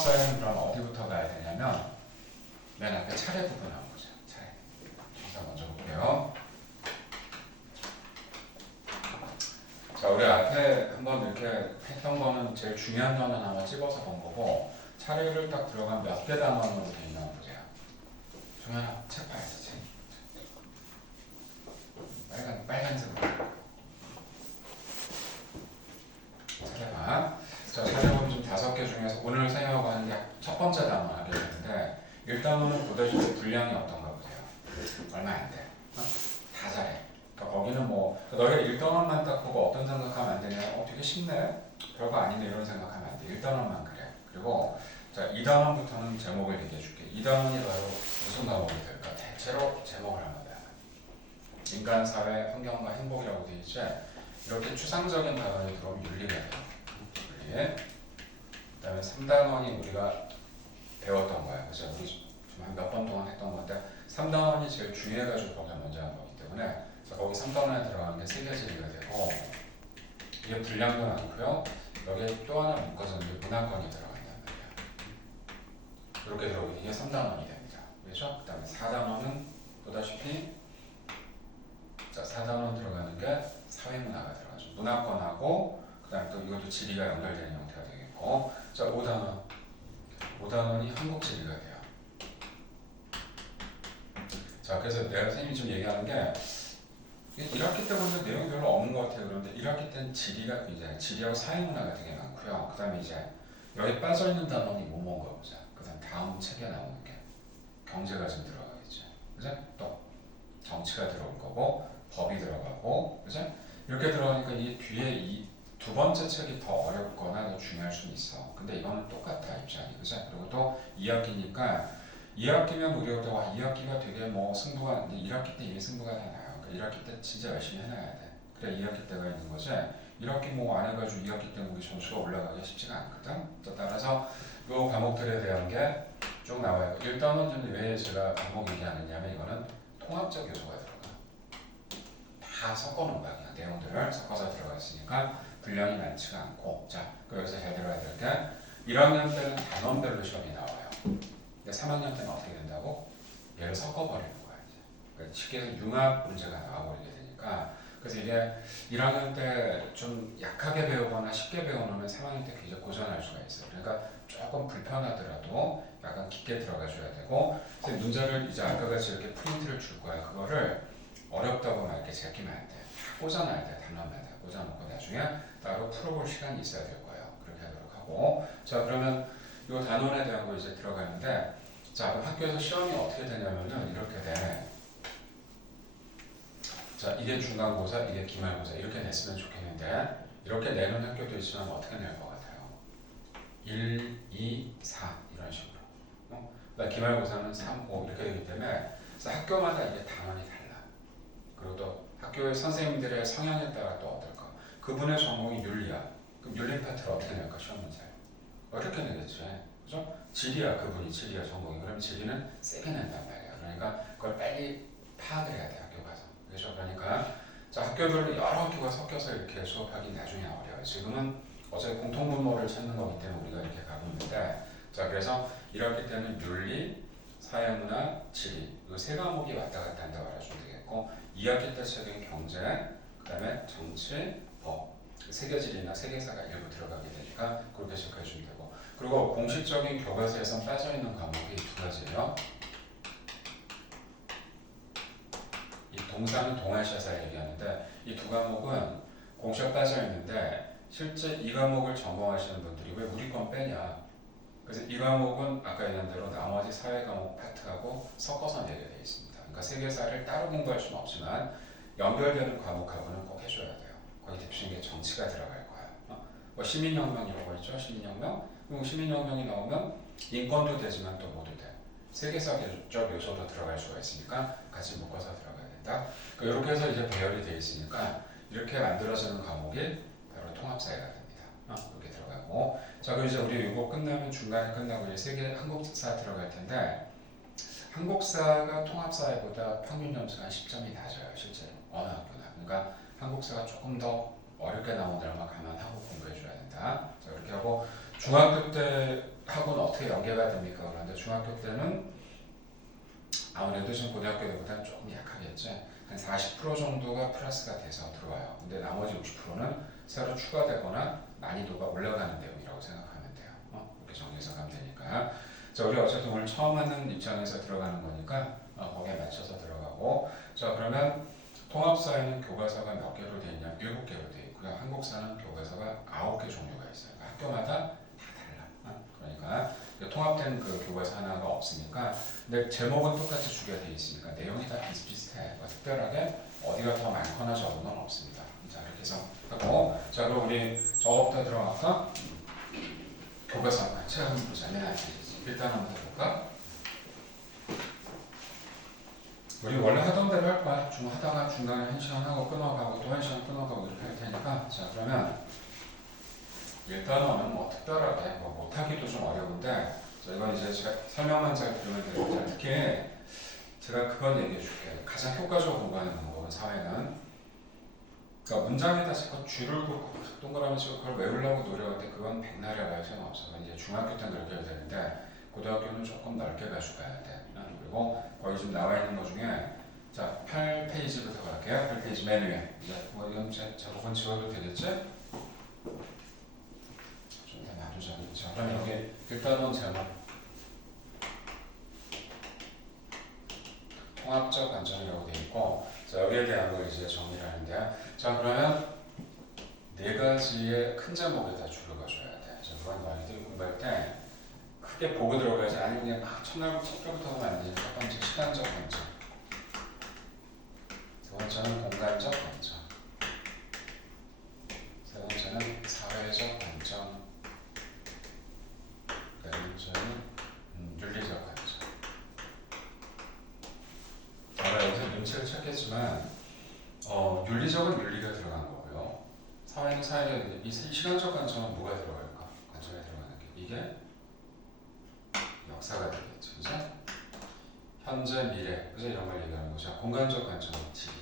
통합사회는 그럼 어디부터 가야 되냐면 맨 앞에 차례 부분 한번 보자. 차례. 자, 먼저 볼게요. 자, 우리 앞에 한번 이렇게 했던 거는 제일 중요한 단어 하나 집어서 본 거고, 차례를 딱 들어간 몇 개 단원으로 돼 있나 보세요. 중요한 책 봐야지, 책. 빨간색으로. 차례만. 자, 차례는 좀 5개 중에서 오늘 사용하고 하는 게 첫 번째 단어 하게 되는데, 1단원은 보다시피 분량이 어떤가 보세요. 얼마 안 돼. 다 잘해. 그러니까 거기는 뭐 너희가 1단원만 딱 보고 어떤 생각하면 안 되냐, 되게 쉽네, 별거 아니네 이런 생각하면 안 돼. 1단원만 그래. 그리고 자, 2단원부터는 제목을 얘기해 줄게. 2단원이 바로 무슨 과목이 될까? 대체로 제목을 한번 봐요. 인간, 사회, 환경과 행복이라고 돼 있지. 이렇게 추상적인 단원이 들어오면 윤리가 돼요. 윤리. 그 다음에 3단원이 우리가 배웠던 거야. 그래서 우리 지금 한 몇 번 동안 했던 건데 3단원이 제일 중요해가지고 거기가 먼저 한 거기 때문에, 그래서 거기 3단원에 들어가는 게 세계지리가 되고, 이게 분량도 많고요. 여기에 또 하나 묶어서 이제 문화권이 들어간단 말이야. 이렇게 들어오게 이게 3단원이 됩니다. 그렇죠? 그 다음에 4단원은 보다시피, 자, 4단원 들어가는 게 사회문화가 들어가죠. 문화권하고 그 다음에 또 이것도 지리가 연결되는 형태가 되겠고, 자, 5단원이 한국지리가 돼요. 자, 그래서 내가 선생님이 지금 얘기하는 게 1학기 때 보면 내용이 별로 없는 것 같아요. 그런데 1학기 때는 지리가 이제 지리하고 사회문화가 되게 많고요. 그 다음에 이제 여기 빠져있는 단원이 뭐가 보자. 그 다음 다음 책에 나오는 게 경제가 좀 들어가겠죠. 그죠? 또 정치가 들어올 거고 법이 들어가고, 그죠? 이렇게 들어가니까 이 뒤에 이 두 번째 책이 더 어렵거나 더 중요할 수는 있어. 근데 이거는 똑같아, 입장이. 그죠? 그리고 또 2학기니까 2학기면 우리가 또 2학기가 되게 뭐 승부가, 근데 1학기 때 이미 승부가 다 나요. 그러니까 1학기 때 진짜 열심히 해놔야 돼. 그래 2학기 때가 있는 거지. 1학기 뭐 안 해가지고 2학기 때 우리 점수가 올라가기 쉽지가 않거든. 또 따라서 이 과목들에 대한 게 쭉 나와요. 일단은 왜 제가 과목 얘기하느냐면 이거는 통합적 요소가 들어가. 다 섞어놓은 거야. 그냥 내용들을 섞어서 들어가 있으니까 분량이 많지가 않고. 자, 여기서 잘 들어야 될 게 1학년 때는 단원별로 시험이 나와요. 근데 3학년 때는 어떻게 된다고? 얘를 섞어버리는 거야. 이제. 그러니까 쉽게 해서 융합 문제가 나와버리게 되니까. 그래서 이게 1학년 때 좀 약하게 배우거나 쉽게 배워놓으면 3학년 때 굉장히 고전할 수가 있어요. 그러니까 조금 불편하더라도 약간 깊게 들어가줘야 되고, 그래서 문제를 이제 아까 같이 이렇게 프린트를 줄 거야. 그거를 어렵다고 막 이렇게 제끼면 안 돼. 다 꽂아놔야 돼. 단원마다 꽂아놓고 나중에 따로 풀어볼 시간이 있어야 될 거예요. 그렇게 하도록 하고. 자, 그러면 이 단원에 대한 거 이제 들어가는데, 자, 그럼 학교에서 시험이 어떻게 되냐면은 이렇게 돼. 자, 이게 중간고사, 이게 기말고사 이렇게 냈으면 좋겠는데, 이렇게 내는 학교도 있지만 어떻게 낼 것 같아요? 1, 2, 4 이런 식으로. 기말고사는 3, 5 이렇게 되기 때문에, 그래서 학교마다 이게 단원이 달라. 그리고 또 학교의 선생님들의 성향에 따라 또 어떨까? 그분의 전공이 윤리야. 그럼 윤리 파트를 어떻게 낼까? 시험 문제. 어떻게 내겠지? 그죠? 지리야, 그분이 지리야 전공이. 그럼 지리는 세게 낸단 말이야. 그러니까 그걸 빨리 파악을 해야 돼, 학교 가서. 그렇죠? 그러니까 자, 학교별로 여러 학교가 섞여서 이렇게 수업하기 나중에 어려워요. 지금은 어차피 공통분모를 찾는 거기 때문에 우리가 이렇게 가고 있는데, 자, 그래서 1학기 때는 윤리, 사회문화, 지리 이 세 과목이 왔다 갔다 한다고 알아주면 되겠고, 2학기 때 책은 경제, 그 다음에 정치, 법, 세계지리나 세계사가 일부 들어가게 되니까 그렇게 체크해 주면 되고, 그리고 공식적인 교과서에서 빠져있는 과목이 두 가지예요. 이 동사는 동아시아사를 얘기하는데, 이 두 과목은 공시가 빠져있는데 실제 이 과목을 전공하시는 분들이 왜 우리 건 빼냐, 그래서 이 과목은 아까 얘기한 대로 나머지 사회 과목 파트하고 섞어서 내게 되어 있습니다. 그러니까 세계사를 따로 공부할 수는 없지만 연결되는 과목하고는 꼭 해줘야 돼요. 거기 대표적인 게 정치가 들어갈 거야. 뭐 시민혁명이라고 있죠. 시민혁명. 그럼 시민혁명이 나오면 인권도 되지만 또 뭐도 돼. 세계사적 요소도 들어갈 수가 있으니까 같이 묶어서 들어가야 된다. 그러니까 이렇게 해서 이제 배열이 되어 있으니까 이렇게 만들어지는 과목이 바로 통합사회가 됩니다. 이렇게 들어가고. 자, 그럼 이제 우리 이거 끝나면 중간에 끝나고 이제 세계 한국사 들어갈 텐데, 한국사가 통합사회보다 평균 점수가 한 10점이 낮아요, 실제로. 어느 학교나. 그러니까 한국사가 조금 더 어렵게 나오는 데만 감안하고 공부해줘야 된다. 자, 이렇게 하고 중학교 때 하고는 어떻게 연계가 됩니까? 그런데 중학교 때는 아무래도 지금 고등학교 때보다는 조금 약하겠죠. 한 40% 정도가 플러스가 돼서 들어와요. 근데 나머지 60%는 새로 추가되거나 난이도가 올라가는 내용이라고 생각하면 돼요. 이렇게 정리해서 가면 되니까. 자, 우리 어쨌든 오늘 처음 하는 입장에서 들어가는 거니까 거기에 맞춰서 들어가고. 자, 그러면 통합사회는 교과서가 몇 개로 되어 있냐? 7개로 되어 있고요. 한국사는 교과서가 9개 종류가 있어요. 그러니까 학교마다 다 달라. 그러니까 통합된 그 교과서 하나가 없으니까. 근데 제목은 똑같이 주게 되어 있으니까 내용이 다 비슷비슷해. 특별하게 어디가 더 많거나 적은 건 없습니다. 자, 이렇게 해서 하고. 자, 그럼 우리 저거부터 들어갈까? 교과서 한번 책 한번 보자면 일단 한번 해볼까? 우리 원래 하던 대로 할 거야. 좀 하다가 중간에 1시간 하고 끊어가고 또 1시간 끊어가고 이렇게 할 테니까. 자, 그러면 일단은 뭐 특별하게 뭐 못하기도 좀 어려운데, 자, 이건 이제 제가 설명만 잘 들으면 되고, 특히 제가 그건 얘기해 줄게요. 가장 효과적으로 공부하는 방법은 사회는, 그러니까 문장에다 자꾸 줄을 긋고 동그라미 치고 그걸 외우려고 노력할 때 그건 백날에 갈 필요는 없어. 이제 중학교 때는 그렇게 해야 되는데 고등학교는 조금 넓게 가지고 가야 돼. 그리고 거기 지금 나와 있는 것 중에 자 8페이지부터 갈게요. 8페이지 맨 위에. 이제 뭐 이건 제목은 지워도 되겠지? 좀 더 놔두자. 자, 그럼 여기 일단은 제목 통합적 관점이라고 되어 있고, 자, 여기에 대한 걸 이제 정리를 하는데요. 자, 그러면 네 가지의 큰 제목에다 줄을 그어줘야 돼. 자, 그건 너희들이 공부할 때 크게 보고 들어가야지. 아니면 그냥 막 첫날부터 하면 안 되니까. 첫 번째 시간적 관점, 두 번째는 공간적 관점, 세 번째는 사회적 관점, 네 번째는 윤리적 관점. 제가 여기서 눈치를 챘겠지만 윤리적은 윤리가 들어간 거고요. 사회는 사회적, 이 시간적 관점은 뭐가 들어갈까? 관점에 들어가는 게 이게 역사가 되겠죠, 그죠? 현재, 미래, 그죠? 이런 걸 얘기하는 거죠. 공간적 관점은 지리.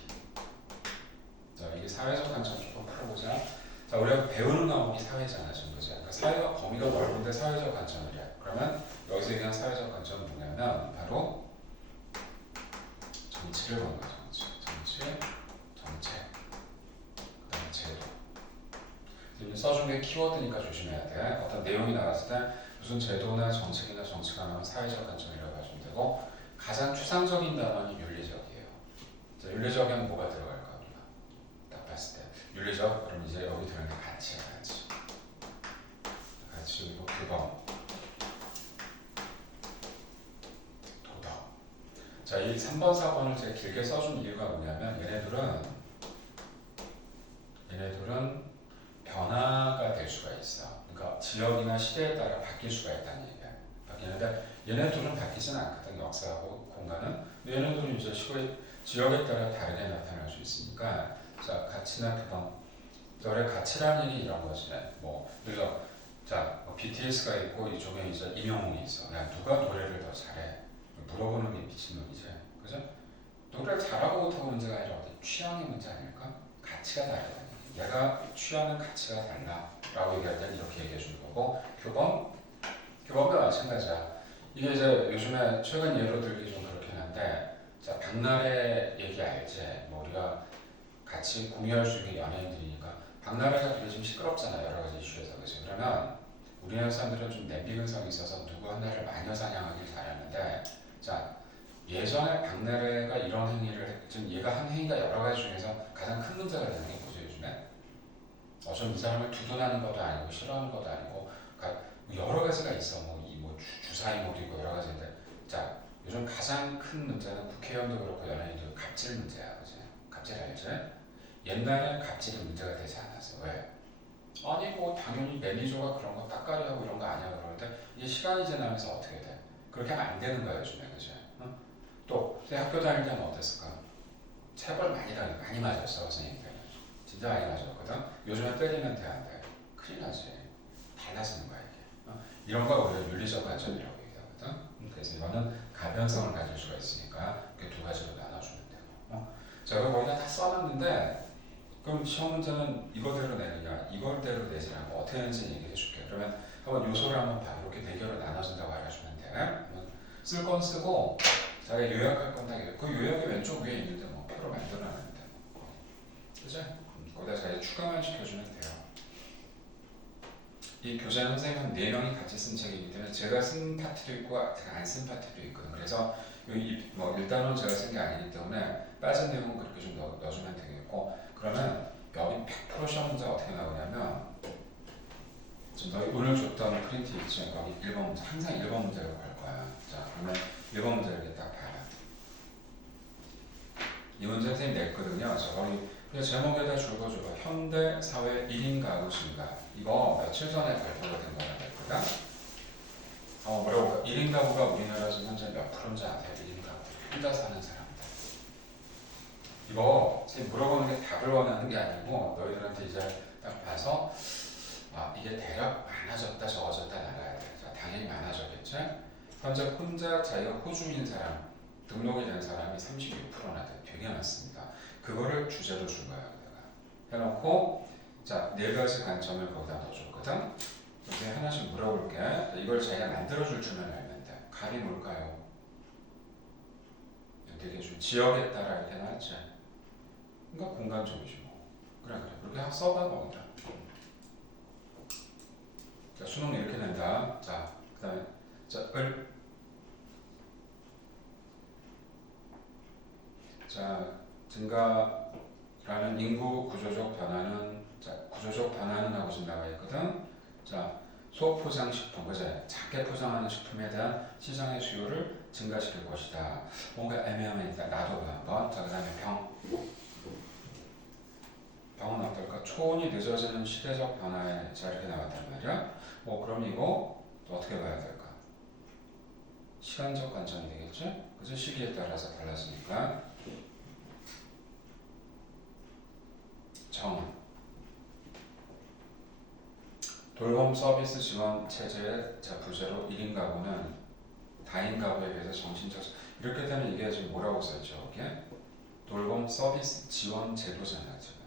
자, 이게 사회적 관점 조금 풀어보자. 자, 우리가 배우는 과목이 사회잖아, 지금 그죠? 그러니까 사회가 범위가 넓은데 사회적 관점이래. 그러면 여기서 얘기한 사회적 관점은 뭐냐면 바로 정치를 보는 거죠. 정치, 정책, 그다음에 제도. 지금 써준 게 키워드니까 조심해야 돼. 어떤 내용이 나왔을 때 무슨 제도나 정책이나 정치가 나오면 사회적 관점이라고 하시면 되고, 가장 추상적인 단어는 윤리적이에요. 자, 윤리적에는 뭐가 들어갈까 우리가 딱 봤을 때 윤리적, 그럼 이제 여기 들어가는 게 가치야. 가치 그리고 규범, 도덕. 자, 이 3번, 4번을 제가 길게 써준 이유가 뭐냐면 얘네들은 변화가 될 수가 있어. 그러니까 지역이나 시대에 따라 바뀔 수가 있다는 얘기야. 바뀌는데 얘네들은 바뀌지는 않거든, 역사하고 공간은. 얘네들은 이제 지역에 따라 다르게 나타날 수 있으니까. 자, 가치나 규범. 원래 가치라는 얘기 이런 거지. 뭐 그래서 자, BTS가 있고 이쪽에 이제 임영웅이 있어. 야, 누가 노래를 더 잘해? 물어보는 게 미친놈이지, 그죠? 노래를 잘하고 못하고 문제가 아니라 어디 취향의 문제 아닐까? 가치가 다르다는 얘기. 내가 취하는 가치가 달라라고 얘기할 때는 이렇게 얘기해 주는 거고, 규범도 마찬가지야. 이게 이제 요즘에 최근 예로 들기 좀 그렇긴 한데, 자, 박나래 얘기 알지? 뭐 우리가 같이 공유할 수 있는 연예인들이니까 박나래가 되게 좀 시끄럽잖아, 여러 가지 이슈에서. 그치? 그러면 우리나라 사람들은 좀 냄비 근성이 있어서 누구 하나를 마녀 사냥하길 잘하는데, 자, 예전에 박나래가 이런 행위를 지금 얘가 한 행위가 여러 가지 중에서 가장 큰 문제가 되는 게 뭐죠 요즘에? 좀 이 사람을 두둔하는 것도 아니고 싫어하는 것도 아니고 여러 가지가 있어. 뭐 주사위목도 있고 여러 가지인데, 자, 요즘 가장 큰 문제는 국회의원도 그렇고 연예인도 갑질 문제야, 그지? 갑질 알지? 옛날에 갑질이 문제가 되지 않았어. 왜? 아니 뭐 당연히 매니저가 그런 거 따까리하고 이런 거 아니야 그러는데, 이게 시간이 지나면서 어떻게 돼? 그렇게 하면 안 되는 거야 요즘에, 그지? 응? 또 학교 다닐 때는 어땠을까? 체벌 많이 맞았어, 선생님들. 진짜 많이 맞았거든. 요즘에 때리면 돼, 안 돼? 큰일 나지. 달라지는 거야 이게. 이런 걸 우리가 윤리적 관점이라고 얘기하거든. 그래서 이거는 가변성을 가질 수가 있으니까 이렇게 두 가지로 나눠주면 되고. 자, 그럼 거기다 다 써놨는데, 그럼 시험 문제는 이거대로 내느냐, 이걸대로 내지 않고 어떻게 하는지 얘기해 줄게. 그러면 한번 요소를 한번 봐. 이렇게 네 개로 나눠진다고 알아주면 돼. 쓸 건 쓰고 자기가 요약할 건 다 그 요약이 왼쪽 위에 있는데 뭐 표로 만들어놨는데 그죠? 거기다 자기 추가만 시켜주면 돼요. 이 교재 선생님은 4명이 같이 쓴 책이기 때문에 제가 쓴 파트도 있고 제가 안 쓴 파트도 있거든. 그래서 뭐 일단은 제가 쓴 게 아니기 때문에 빠진 내용은 그렇게 좀 넣어주면 되겠고, 그러면 여기 100% 시험 문제 어떻게 나오냐면 지금 너희 오늘 줬던 프린트 있지? 여기 1번 문제, 항상 1번 문제라고 할 거야. 자, 그러면 1번 문제를 이렇게 딱 봐라. 이 문제 선생님이 냈거든요. 자, 거기 그냥 제목에다 줄거줘봐. 현대 사회 1인 가구 증가. 이거 며칠 전에 발표가 된 거라 했거든. 뭐라고 볼까? 1인 가구가 우리나라 지금 현재 몇 프로인지 아세요? 1인 가구. 혼자 사는 사람들. 이거 지금 물어보는 게 답을 원하는 게 아니고 너희들한테 이제 딱 봐서 이게 대략 많아졌다 적어졌다 알아야 돼. 자, 당연히 많아졌겠지? 현재 혼자 자기가 호주인 사람 등록이 된 사람이 36%나 돼. 되게 많습니다. 그거를 주제로 준 거야. 내가 해놓고 자, 4가지 관점을 거기다 넣어줬거든. 이제 하나씩 물어볼게. 이걸 자기가 만들어줄 줄만 알면 돼. 갑이 뭘까요? 되게 좀 지역에 따라 이렇게 나왔지. 그러니까 공간적이지 뭐. 그래 그렇게 써봐 거기다. 자, 수능 이렇게 낸다. 자, 그 다음에 자, 자, 증가라는 인구 구조적 변화는 자, 구조적 변화는 하고 지금 나와 있거든. 자, 소포장 식품, 그제 작게 포장하는 식품에 대한 시장의 수요를 증가시킬 것이다. 뭔가 애매하면 일단 놔둬봐 한번. 자, 그다음에 병은 어떨까? 초혼이 늦어지는 시대적 변화에 자 이렇게 나왔단 말이야. 그럼 이거 또 어떻게 봐야 될까? 시간적 관점이 되겠지? 그죠? 시기에 따라서 달라지니까. 정 돌봄 서비스 지원 체제의 부재로 1인 가구는 다인 가구에 비해서 정신적 이렇게 되면 이게 지금 뭐라고 써있죠? 이게 돌봄 서비스 지원 제도잖아 지금.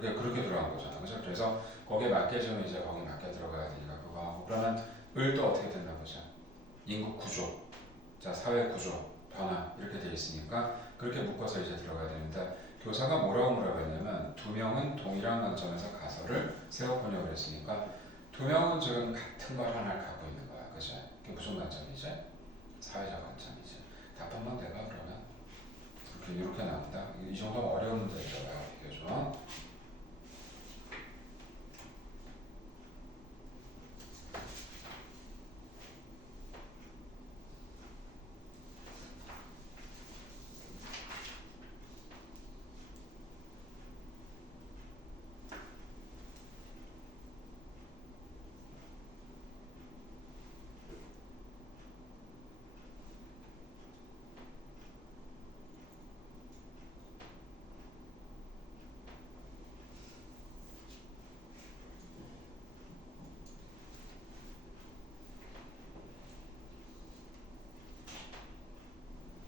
그렇게 들어간 거잖아. 그죠? 그래서 거기에 맞게 좀 이제 거기 맞게 들어가야 되니까 그거 하고 그러면 을도 어떻게 됐나 보자. 인구 구조, 자 사회 구조 변화 이렇게 돼 있으니까 그렇게 묶어서 이제 들어가야 되는데 교사가 뭐라고 했냐면 2명은 동일한 관점에서 가설을 세워보려고 그랬으니까 2명은 지금 같은 걸 하나를 갖고 있는 거야. 그죠? 그게 무슨 관점이지? 사회적 관점이지. 답 한번 내봐 그러면. 이렇게 나온다. 이 정도면 어려운 문제죠. 비교죠.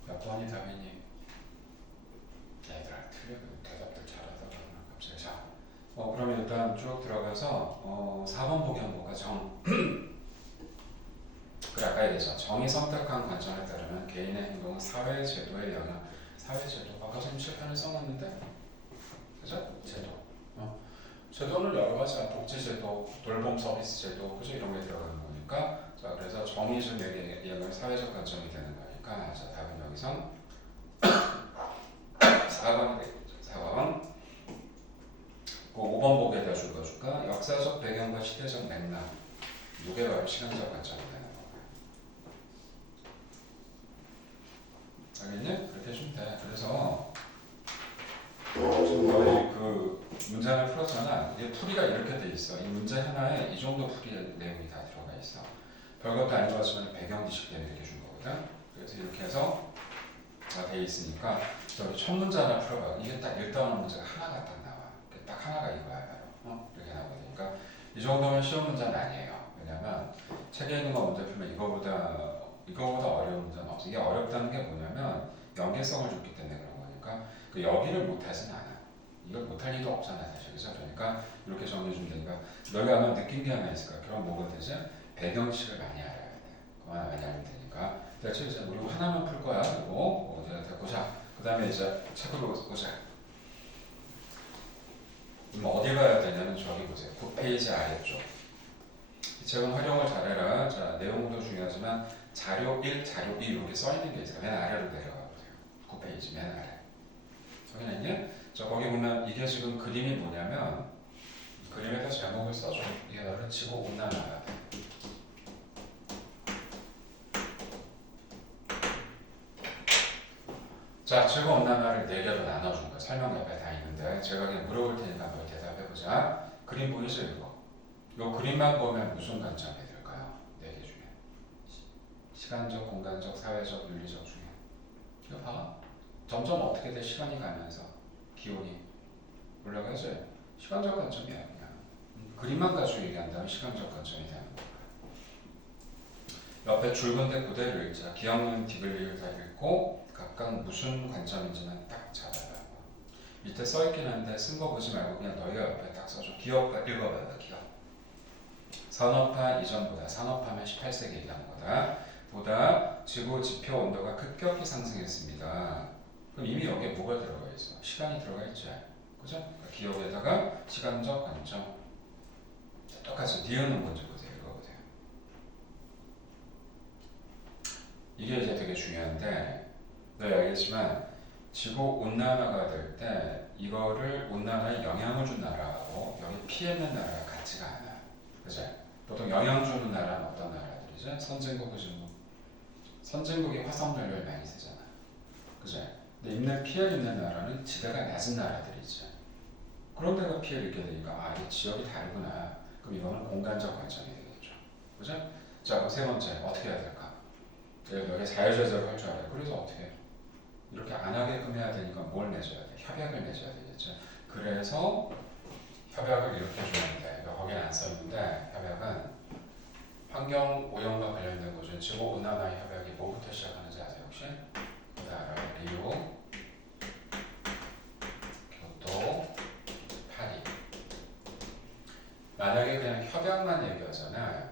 몇 번이 답이니? 얘들아 틀리거든. 대답들 잘하다가 갑자기 자. 그러면 일단 쭉 들어가서 4번 보기 한번 볼까? 정. 그래 아까 얘기했죠. 정이 선택한 관점에 따르면 개인의 행동은 사회 제도에 영향. 사회 제도. 아까 좀 실편을 써놨는데, 그죠? 제도. 제도는 여러 가지야. 복지 제도, 돌봄 서비스 제도, 그죠? 이런 게 들어가는 거니까. 자 그래서 정의 좀 얘기하면 사회적 관점이 되는 거니까. 자 답은 여기서 4번이 되겠죠. 4번. 그 5번 보기에다 줄까? 역사적 배경과 시대적 맥락. 이게 바로 시간적 관점이 되는 거야. 알겠니? 그렇게 해주면 돼. 그래서 지금 너희 그 문제를 풀었잖아. 이게 풀이가 이렇게 돼 있어. 이 문제 하나에 이 정도 풀이 내용이 다 들어가 있어. 별것도 아닌 것 같지만 배경 지식 때문에 이렇게 준 거거든. 그래서 이렇게 해서 다 돼 있으니까 저기 첫 문제 하나 풀어봐. 이게 딱 일단은 문제가 하나가 딱 나와. 딱 하나가 이거야 바로. 이렇게 나오니까 이 정도면 쉬운 문제는 아니에요. 왜냐면 책에 있는 거 문제 풀면 이거보다 어려운 문제는 없어. 이게 어렵다는 게 뭐냐면 연계성을 줬기 때문에 그런 거니까 그 여기를 못하진 않아. 이걸 못할 리도 없잖아 사실. 그죠? 그러니까 이렇게 정리해주면 되니까 너희가 아마 느낀 게 하나 있을 거야. 그럼 뭐가 되지? 배경식을 많이 알아야 돼. 그만 많이 알면 되니까. 대체 이제 우리 하나만 풀 거야. 그리고 이제 보자. 그 다음에 이제 책으로 보자. 그럼 어디 가야 되냐면 저기 보세요. 9페이지 아래쪽. 이 책은 활용을 잘해라. 자, 내용도 중요하지만 자료 1, 자료 2 이렇게 써 있는 게 있어요. 맨 아래로 내려가 보세요. 9페이지 맨 아래. 확인했니? 자, 거기 보면 이게 지금 그림이 뭐냐면 이 그림에다 제목을 써줘. 이게 너를 지구 온난화야. 자, 지구 온난화를 4개로 나눠준 거야. 설명 옆에 다 있는데 제가 그냥 물어볼 테니까 한번 대답해보자. 그림 보이죠 이거? 이 그림만 보면 무슨 관점이 될까요? 4개 중에. 시간적, 공간적, 사회적, 윤리적 중에. 이거 봐. 점점 어떻게 돼? 시간이 가면서 기온이 올라가죠. 시간적 관점이야 그냥. 그림만 가지고 얘기한다면 시간적 관점이 되는 거야. 옆에 줄 건데 그대로 읽자. 기억은 디귿리을 다 읽고 각각 무슨 관점인지만 딱 잡아봐. 밑에 써있긴 한데 쓴 거 보지 말고 그냥 너희가 옆에 딱 써줘. 기억 읽어봐. 기억. 산업화 이전보다, 산업화면 18세기 얘기하는 거다. 보다 지구 지표 온도가 급격히 상승했습니다. 그럼 이미 여기에 뭐가 들어가 있어? 시간이 들어가 있지. 그죠? 그러니까 기억에다가 시간적 관점. 똑같이 니은은 먼저 보세요. 읽어보세요. 이게 이제 되게 중요한데, 네, 알겠지만 지구 온난화가 될 때 이거를 온난화에 영향을 준 나라하고 여기 피해는 나라가 같지가 않아. 그죠? 보통 영향 주는 나라는 어떤 나라들이죠? 선진국, 후진국. 선진국이 화석연료를 많이 쓰잖아. 그죠? 근데 피해를 입는 나라는 지대가 낮은 나라들이지. 그런 데가 피해를 입게 되니까 아, 이 지역이 다르구나. 그럼 이거는 공간적 관점이 되겠죠. 그죠? 자, 그럼 세 번째 어떻게 해야 될까? 여기 자유제재로 할 줄 알아요. 그래서 어떻게 해요? 이렇게 안 하게끔 해야 되니까 뭘 맺어야 돼? 협약을 맺어야 되겠죠. 그래서 협약을 이렇게 주면 돼. 거기는 안 써있는데 협약은 환경 오염과 관련된 거죠. 지구 온난화 협약이 뭐부터 시작하는지 아세요 혹시? 다 알아요. 리우, 교토, 파리. 만약에 그냥 협약만 얘기하잖아.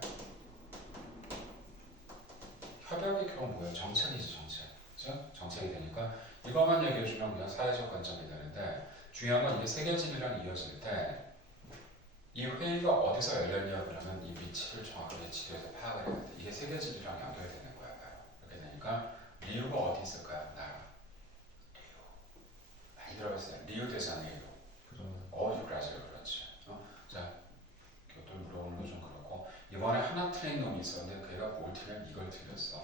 협약이 그럼 뭐야? 정책이지 정책. 그죠? 정책이 되니까 이것만 얘기해주면 그냥 사회적 관점이 되는데 중요한 건 이게 세계질이랑 이어질 때 이 회의가 어디서 열렸냐 그러면 이 위치를 정확하게 지도에서 파악을 해야 돼. 이게 세계질이랑 연결되는 거야. 이렇게 되니까 리우가 어디 있을까요? 나라. 리우. 많이 들어봤어요. 리우데자네이루. 브라질 그렇지. 자, 교토를 물어보는 건 좀 그렇고 이번에 하나 틀린 놈이 있었는데 걔가 뭘 틀렸냐 이걸 틀렸어.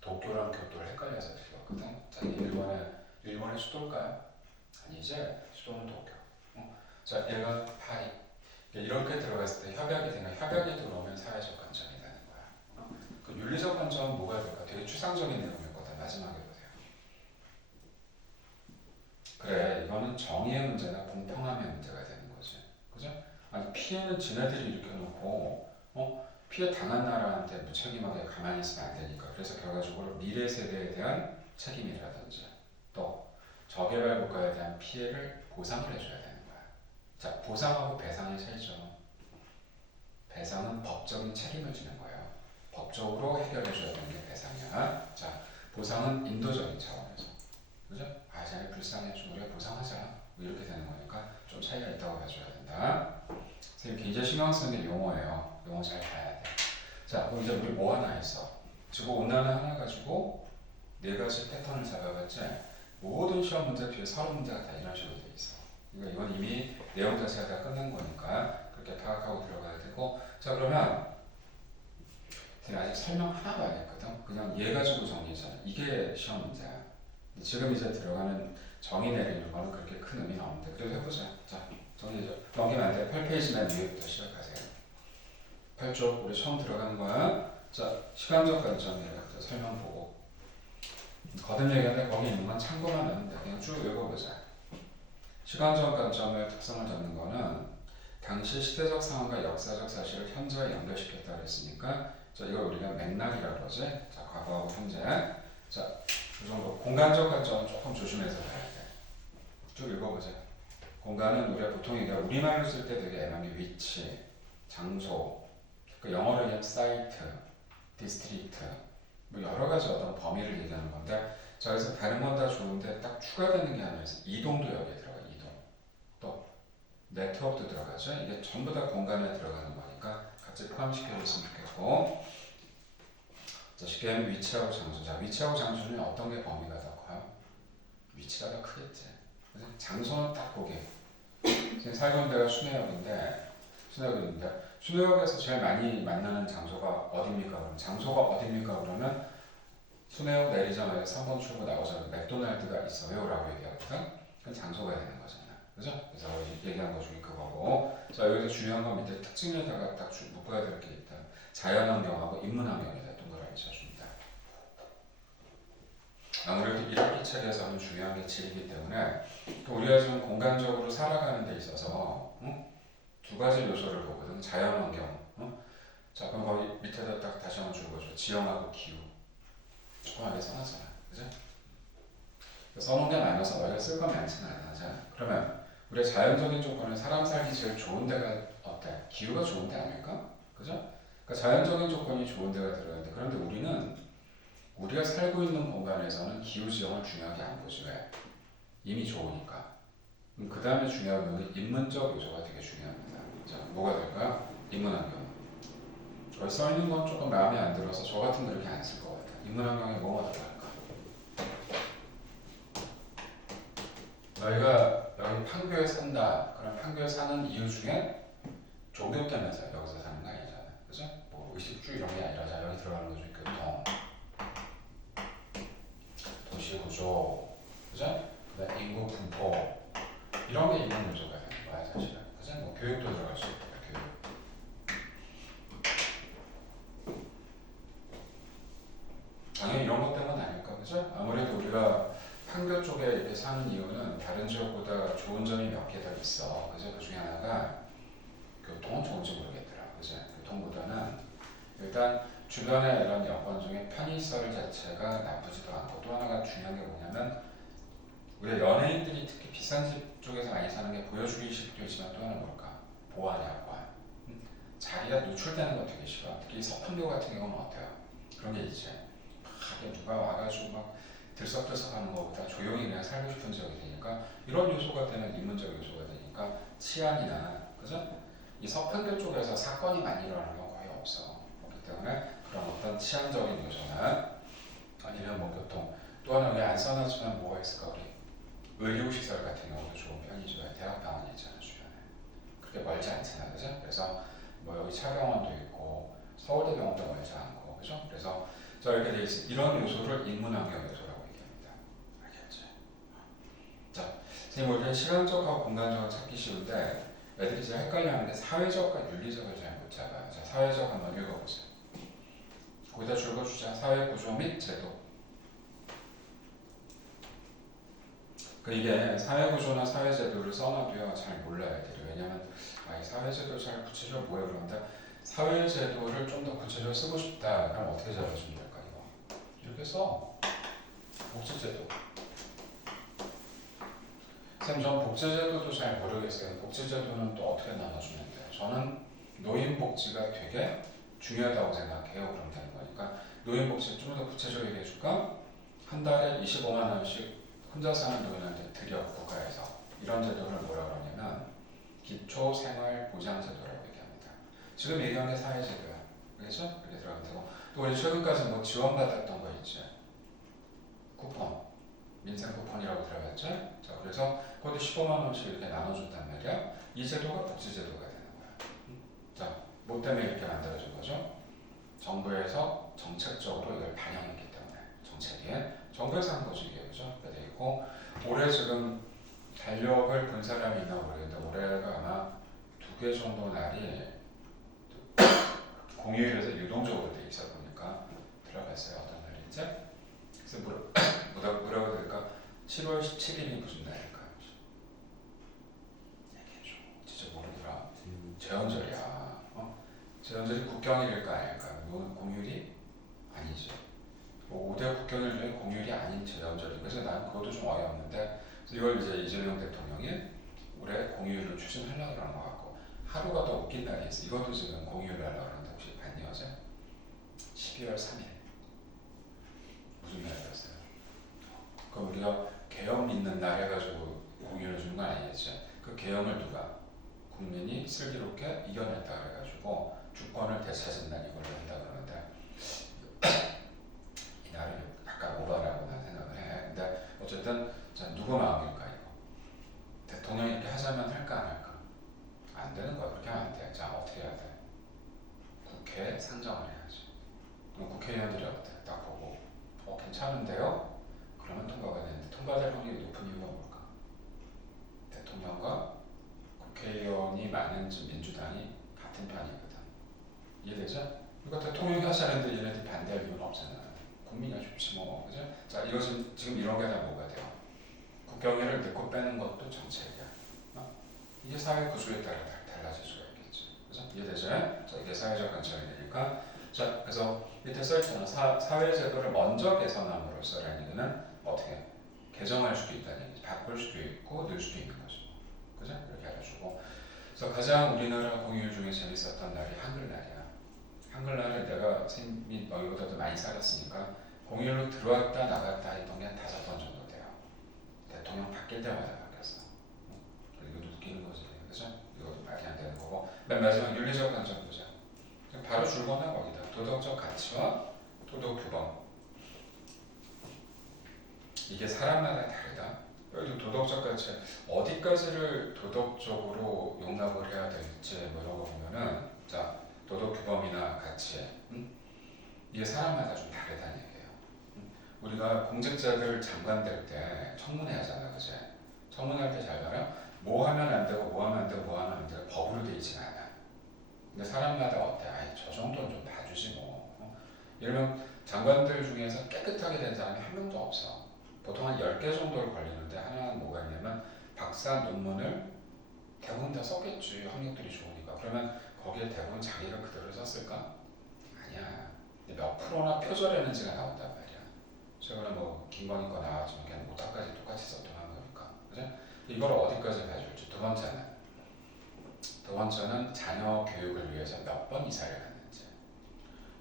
도쿄랑 교토를 헷갈려서 틀렸거든. 자, 이게 일본의 수도일까요? 아니지. 수도는 도쿄. 자, 얘가 파리. 이렇게 들어갔을 때 협약이 되면 협약이 들어오면 사회적 관점이 되는 거야. 그 윤리적 관점은 뭐가 될까? 되게 추상적인 내용이거든. 마지막에 보세요. 그래, 이거는 정의의 문제나 공평함의 문제가 되는 거지. 그죠? 아니 피해는 지네들이 일으켜놓고 피해 당한 나라한테 무책임하게 가만히 있으면 안 되니까. 그래서 결과적으로 미래 세대에 대한 책임이라든지 또 저개발 국가에 대한 피해를 보상을 해줘야 되는 거야. 자, 보상하고 배상의 차이점. 배상은 법적인 책임을 지는 거예요. 법적으로 해결해줘야 되는 게 배상이야. 자, 보상은 인도적인 차원에서. 그죠? 아, 자네 불쌍해. 좀 우리가 보상하자. 뭐 이렇게 되는 거니까 좀 차이가 있다고 봐줘야 된다. 선생님 굉장히 신경 쓰는 게 용어예요. 용어 잘 봐야 돼. 자, 그럼 이제 우리 뭐 하나 했어? 지구 온난화 하나 가지고 4가지 패턴을 잡아봤지? 모든 시험 문제 뒤에 서론 문제가 다 이런 식으로 돼 있어. 그러니까 이건 이미 내용 자체가 다 끝난 거니까 그렇게 파악하고 들어가야 되고. 자, 그러면 제가 아직 설명 하나도 안 했거든. 그냥 얘 가지고 정리했잖아. 이게 시험 문제야. 지금 이제 들어가는 정의 내리는 거는 그렇게 큰 의미는 없는데 그래도 해보자. 자, 정리해줘. 넘기면 안 돼. 8페이지만 위에부터 시작하세요. 8쪽 우리 처음 들어가는 거야. 자, 시간적 관점이에요. 설명 보고 거듭 얘기하는데 거기 있는 건 참고만 하면 돼. 그냥 쭉 읽어보자. 시간적 관점의 특성을 잡는 거는 당시 시대적 상황과 역사적 사실을 현재와 연결시켰다고 했으니까 자, 이걸 우리가 맥락이라고 그러지. 자, 과거하고 현재. 자, 그 정도. 공간적 관점은 조금 조심해서 봐야 돼. 쭉 읽어보자. 공간은 우리가 보통 얘기하 우리말로 쓸 때 되게 애매한 위치, 장소, 그 영어로 얘기하면 사이트, 디스트릭트, 뭐 여러 가지 어떤 범위를 얘기하는 건데 저기서 다른 건 다 좋은데 딱 추가되는 게 하나 있어요. 이동도 여기에 들어가. 이동. 또 네트워크도 들어가죠. 이게 전부 다 공간에 들어가는 거니까 같이 포함시켜줬으면 좋겠고. 자, 쉽게 하면 위치하고 장소. 자, 위치하고 장소는 어떤 게 범위가 더 커요? 위치가 더 크겠지. 그래서 장소는 딱 보게. 지금 살던 데가 순회역인데 순회역에서 제일 많이 만나는 장소가 어딥니까? 그럼 장소가 어딥니까? 그러면 순회역 내리자마자 3번 출구 나오자마자 맥도날드가 있어요 라고 얘기하거든. 그건 장소가 되는 거잖아. 그죠? 그래서 얘기한 거 중에 그거고. 자, 여기서 중요한 건 밑에 특징에다가 딱 묶어야 될 게 있다. 자연환경하고 인문환경이다. 동그라미 쳐줍니다. 아무래도 1학기 책에서는 중요한 게 질이기 때문에 우리가 지금 공간적으로 살아가는 데 있어서 두 가지 요소를 보거든. 자연환경. 자, 그럼 거기 밑에다 딱 다시 한번 줄거죠. 지형하고 기후. 조그맣게 써놨잖아. 그죠? 써놓은 게 많아서 너희가 쓸 건 많지는 않아. 자, 그러면 우리가 자연적인 조건은 사람 살기 제일 좋은 데가 어때? 기후가 좋은 데 아닐까? 그죠? 그러니까 자연적인 조건이 좋은 데가 들어가는데 그런데 우리가 살고 있는 공간에서는 기후 지형을 중요하게 안 보지. 왜? 이미 좋으니까. 그 다음에 중요한 건 인문적 요소가 되게 중요합니다. 자, 뭐가 될까요? 인문환경. 여기 써있는 건 조금 마음에 안 들어서 저 같은 거 이렇게 안 쓸 것 같아. 인문환경에 뭐가 들어갈까? 너희가 여기 판교에 산다. 그럼 판교에 사는 이유 중에 종교 때문에 여기서 사는 거 아니잖아. 그죠? 뭐 의식주 이런 게 아니라 자, 여기 들어가는 거 중에 교통, 도시 구조, 그죠? 그다음 인구 분포 이런 게 있는 요소가 되는 거야 사실은. 그죠? 뭐 교육도 들어갈 수 있고 교육. 당연히 이런 것 때문 아닐까, 그죠? 아무래도 우리가 판교 쪽에 이렇게 사는 이유는 다른 지역보다 좋은 점이 몇 개 더 있어. 그죠? 그 중에 하나가 교통은 좋은지 모르겠더라. 그죠? 교통보다는 일단 주변에 이런 여건 중에 편의시설 자체가 나쁘지도 않고 또 하나가 중요한 게 뭐냐면 우리 연예인들이 특히 비싼 집 쪽에서 많이 사는 게 보여주기식도 있지만 또 하나는 뭘까? 보안이야, 보안. 자기가 노출되는 거 되게 싫어. 특히 서판교 같은 경우는 어때요? 그런 게 있지. 막 누가 와가지고 막 들썩들썩하는 것보다 조용히 그냥 살고 싶은 지역이 되니까 이런 요소가 되면 인문적 요소가 되니까 치안이나 그죠? 이 서편교 쪽에서 사건이 많이 일어나는 건 거의 없어. 그렇기 때문에 그런 어떤 치안적인 요소나 아니면 뭐 교통 또 하나 여기 안 써놨지만 뭐가 있을까 우리 의료시설 같은 경우도 좋은 편이죠. 대학병원이 있잖아 주변에. 그렇게 멀지 않잖아, 그죠? 그래서 뭐 여기 차병원도 있고 서울대병원도 멀지 않고, 그죠? 그래서 자 이렇게 돼 있어. 이런 요소를 인문환경 요소라고 얘기합니다. 알겠지? 자, 선생님 우리는 시간적하고 공간적으로 찾기 쉬운데 애들이 제일 헷갈려하는데 사회적과 윤리적을 잘 못 잡아요. 자, 사회적 한번 읽어보세요. 거기다 줄거주자. 사회 구조 및 제도. 그 이게 사회구조나 사회제도를 써놔도요 잘 몰라요 애들이. 왜냐면 이 사회제도 잘 구체적으로 뭐예요 그런데 사회제도를 좀 더 구체적으로 쓰고 싶다 그럼 어떻게 잘해주면 될까 이거 이렇게 써. 복지제도. 쌤 전 복지제도도 잘 모르겠어요. 복지제도는 또 어떻게 나눠주면 돼요? 저는 노인복지가 되게 중요하다고 생각해요. 그럼 되는 거니까 노인복지 좀 더 구체적으로 얘기해줄까? 한 달에 25만 원씩 혼자 사는 노인한테 드려 국가에서. 이런 제도를 뭐라 그러냐면 기초생활보장제도라고 얘기합니다. 지금 얘기한 게 사회제도야. 그렇죠? 이렇게 들어가면 되고 또 우리 최근까지 뭐 지원받았던 거 있지. 쿠폰, 민생 쿠폰이라고 들어봤죠? 자, 그래서 그것도 15만 원씩 이렇게 나눠준단 말이야. 이 제도가 복지제도가 되는 거야. 자, 뭐 때문에 이렇게 만들어진 거죠? 정부에서 정책적으로 이걸 반영했기 때문에 정책에 정부에서 한 거죠 이게. 그죠? 그렇게 돼 있고 올해 지금 달력을 본 사람이 있나 모르겠는데 올해가 아마 2개 정도 날이 공휴일에서 유동적으로 돼 있어 보니까 들어갔어요. 어떤 날인지. 그래서 뭐라고 해야 될까? 7월 17일이 무슨 날일까? 얘기해줘. 진짜 모르더라. 제헌절이야. 제헌절이 국경일일까 아닐까? 공휴일이 아니지. 뭐 5대 국경일 중에 공휴일이 아닌 제헌절이. 그래서 난 그것도 좀 어이없는데 이걸 이제 이재명 대통령이 올해 공휴일을 추진하려고 그러는 것 같고 하루가 더 웃긴 날이 있어. 이것도 지금 공휴일로 하려고 하는데 혹시 봤니 어제? 12월 3일 무슨 날이었어요? 그럼 우리가 계엄 있는 날 해가지고 공휴일을 주는 건 아니겠지. 그 계엄을 누가? 국민이 슬기롭게 이겨냈다 그래가지고 주권을 되찾은 날 이걸로 한다 그러는데 이 날을 약간 오바라고 난 생각을 해. 근데 어쨌든 자, 누구 마음일까 이거? 대통령이 이렇게 하자면 할까 안 할까? 안 되는 거야. 그렇게 하면 안 돼. 자 어떻게 해야 돼? 국회에 상정을 해야지. 그럼 국회의원들이 어때? 딱 보고 괜찮은데요? 그러면 통과가 되는데 통과될 확률이 높은 이유가 뭘까? 대통령과 국회의원이 많은 좀 민주당이 같은 편이거든. 이해되죠? 그러니까 대통령이 하자는데 얘네들이 반대할 이유는 없잖아. 국민이 좋지 뭐, 그죠? 자, 이것은 지금 이런 게 다 뭐가 돼요? 국경일을 넣고 빼는 것도 정책이야. 이게 사회 구조에 따라 달라질 수가 있겠죠. 그죠? 이해되죠? 자, 이게 사회적 관점이 되니까. 자, 그래서 밑에 써있잖아. 사회 제도를 먼저 개선함으로써라는 얘기는 어떻게 개정할 수도 있다는 얘기지. 바꿀 수도 있고 넣을 수도 있는 거죠. 그죠? 이렇게 알아주고. 그래서 가장 우리나라 공휴일 중에 재밌었던 날이 한글날이야. 한글날을 내가 생민 너희보다도 많이 살았으니까 공휴일로 들어왔다 나갔다 했던 게 한 5번 정도 돼요. 대통령 바뀔 때마다 바뀌었어. 이거 웃기는 거지. 그죠? 이것도 말이 안 되는 거고. 맨 마지막 윤리적 관점 보자. 바로 줄거나 거기다. 도덕적 가치와 도덕 규범. 이게 사람마다 다르다. 여기도 도덕적 가치 어디까지를 도덕적으로 용납을 해야 될지 뭐 이런 거 보면은 자 도덕 규범이나 가치 이게 사람마다 좀 다르다는 얘기예요. 우리가 공직자들 장관 될 때 청문회 하잖아, 그지? 청문회 할 때 잘 봐요. 뭐 하면 안 되고 뭐 하면 안 되고 뭐 하면 안 되고 법으로 돼 있진 않아. 근데 사람마다 어때? 아이 저 정도는 좀 봐주지 뭐. 예를 들면 장관들 중에서 깨끗하게 된 사람이 한 명도 없어. 보통 한 10개 정도를 걸리는데 하나는 뭐가 있냐면 박사 논문을 대부분 다 썼겠지. 학력들이 좋으니까. 그러면 거기에 대부분 자기가 그대로 썼을까? 아니야. 몇 프로나 표절했는지가 나온단 말이야. 최근에 뭐 김건희 거 나왔지만 그냥 오타까지 똑같이 썼던 거니까. 그죠? 이걸 어디까지 봐줄지. 두 번째는 자녀 교육을 위해서 몇 번 이사를 갔는지.